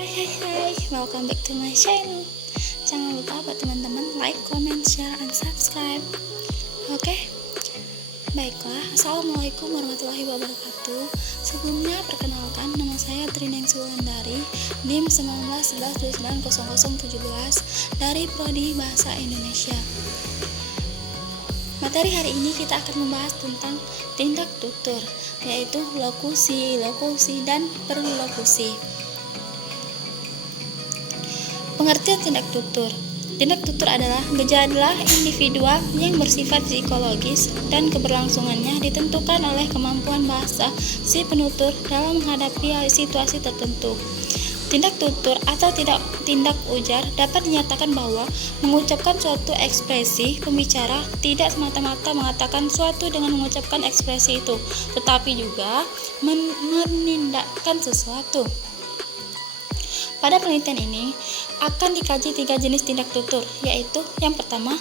Hai, welcome back to my channel. Jangan lupa buat teman-teman like, comment, share, and subscribe. Oke, baiklah. Assalamualaikum warahmatullahi wabarakatuh. Sebelumnya perkenalkan, nama saya Trineng Sulandari, NIM 1911290017 dari Prodi Bahasa Indonesia. Materi hari ini kita akan membahas tentang tindak tutur, yaitu lokusi, dan perlokusi. Pengertian tindak tutur. Tindak tutur adalah gejala individual yang bersifat psikologis dan keberlangsungannya ditentukan oleh kemampuan bahasa si penutur dalam menghadapi situasi tertentu. Tindak tutur atau tindak ujar dapat dinyatakan bahwa mengucapkan suatu ekspresi pembicara tidak semata-mata mengatakan suatu dengan mengucapkan ekspresi itu, tetapi juga menindakkan sesuatu. Pada penelitian ini akan dikaji 3 jenis tindak tutur, yaitu yang pertama,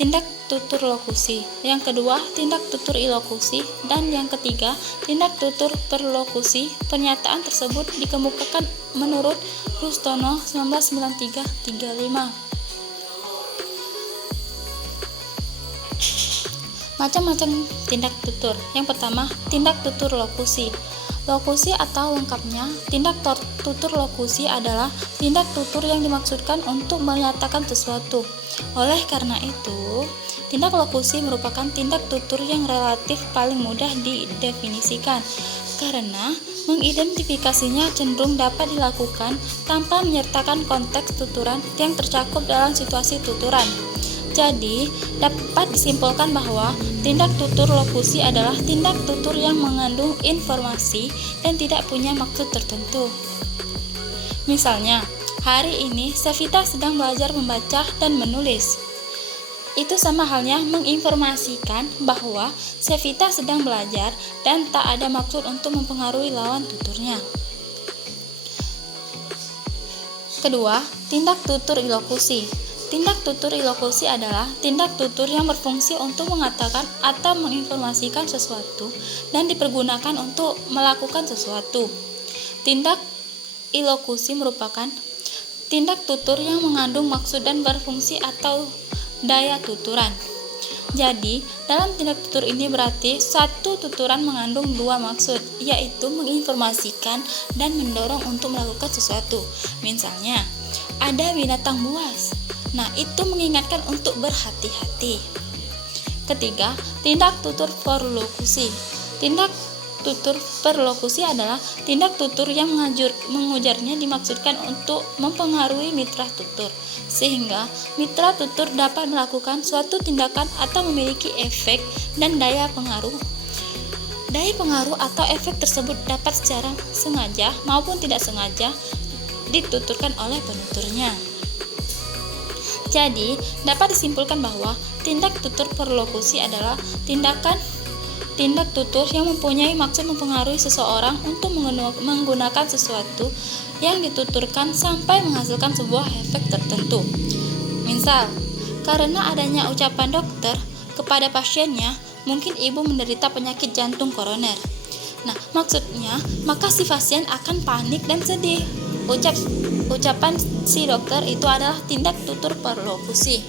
tindak tutur lokusi, yang kedua, tindak tutur ilokusi, dan yang ketiga, tindak tutur perlokusi. Pernyataan tersebut dikemukakan menurut Rustono 1993-35. Macam-macam tindak tutur. Yang pertama, tindak tutur lokusi. Lokusi atau lengkapnya, tindak tutur lokusi adalah tindak tutur yang dimaksudkan untuk menyatakan sesuatu. Oleh karena itu, tindak lokusi merupakan tindak tutur yang relatif paling mudah didefinisikan, karena mengidentifikasinya cenderung dapat dilakukan tanpa menyertakan konteks tuturan yang tercakup dalam situasi tuturan. Jadi, dapat disimpulkan bahwa tindak tutur lokusi adalah tindak tutur yang mengandung informasi dan tidak punya maksud tertentu. Misalnya, hari ini Sevita sedang belajar membaca dan menulis. Itu sama halnya menginformasikan bahwa Sevita sedang belajar dan tak ada maksud untuk mempengaruhi lawan tuturnya. Kedua, tindak tutur ilokusi. Tindak tutur ilokusi adalah tindak tutur yang berfungsi untuk mengatakan atau menginformasikan sesuatu dan dipergunakan untuk melakukan sesuatu. Tindak ilokusi merupakan tindak tutur yang mengandung maksud dan berfungsi atau daya tuturan. Jadi, dalam tindak tutur ini berarti satu tuturan mengandung dua maksud, yaitu menginformasikan dan mendorong untuk melakukan sesuatu. Misalnya, ada binatang buas. Nah, itu mengingatkan untuk berhati-hati. Ketiga, tindak tutur perlokusi. Tindak tutur perlokusi adalah tindak tutur yang mengujarnya dimaksudkan untuk mempengaruhi mitra tutur, sehingga mitra tutur dapat melakukan suatu tindakan atau memiliki efek dan daya pengaruh. Daya pengaruh atau efek tersebut dapat secara sengaja maupun tidak sengaja dituturkan oleh penuturnya. Jadi, dapat disimpulkan bahwa tindak tutur perlokusi adalah tindak tutur yang mempunyai maksud mempengaruhi seseorang untuk menggunakan sesuatu yang dituturkan sampai menghasilkan sebuah efek tertentu. Misal, karena adanya ucapan dokter kepada pasiennya, mungkin ibu menderita penyakit jantung koroner. Nah, maksudnya, maka si pasien akan panik dan sedih. Ucapan si dokter itu adalah tindak tutur perlokusi.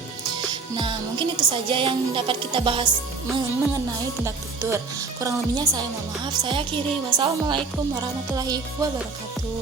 Nah, mungkin itu saja yang dapat kita bahas mengenai tindak tutur. Kurang lebihnya saya mohon maaf, saya akhiri. Wassalamualaikum warahmatullahi wabarakatuh.